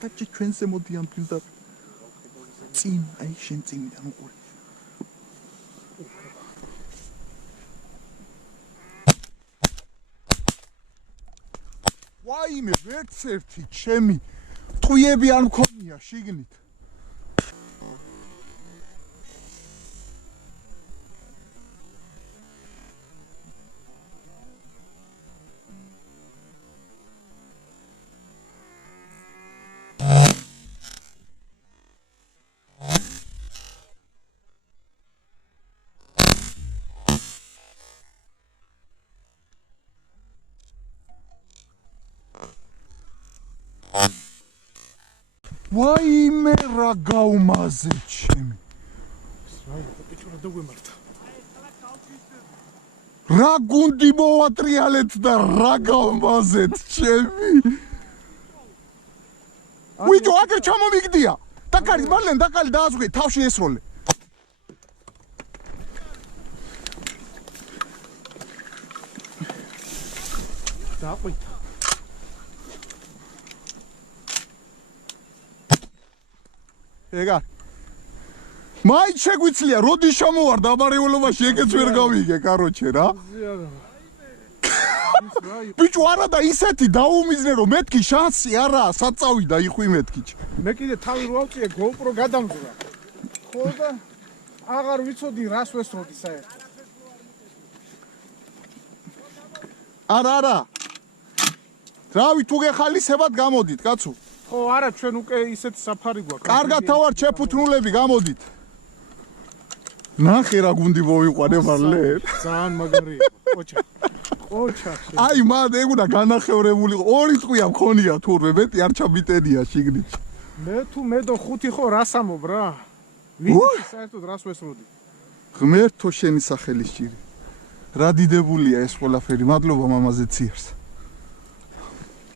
Taci ჩვენზე მოდიან პირდაპირ. წინ, აი შენ წინიდან უყური. ვაიმე, ვერც ერთი ჩემი ტყუიები არ მქონია შიგნით. ვაიმე რა გაუმაზე ჩემი რა გუნდი მოვატრიალეთ და რა გაუმაზეთ ჩემი ვიჯო აგერ ჩამომიგდია დაკარი მალენ დაკალი დააზღვე თავში ესროლე დაყვით ეგა მაინც შეგვიძლია როდის შემოვარ დამარეულობაში ეგეც ვერ გავიგე კაროჩე რა ბიჭო არა და ისეთი დაუმიზნე რომ მეთქი შანსი არაა საწავი და იხვი მეთქი მე კიდე თავი რო ავწიე GoPro გადამძვრა ხო და აღარ ვიცოდი რას ვესროდი საერთოდ არა რავი თუ გეხალისებად გამოდით კაცო ხო არა ჩვენ უკვე ისეთ საფარი გვაქვს კარგად თავარ ჩეფუთნულები გამოდით ნახე რა გუნდი მოვიყვანე მალე ძალიან მაგარია ყოჩა აი მან ეგუნა განახევრებული ორი ტყვია მქონია თურმე მეტი არ ჩამიტენია შიგნით მე და ხუთი ხო რას ამობ რა ვიცი საერთოდ რას ვესროდი ღმერთო შენი სახელი სჭირი რა დიდებულია ეს ყველაფერი მადლობა მამაზე ციარს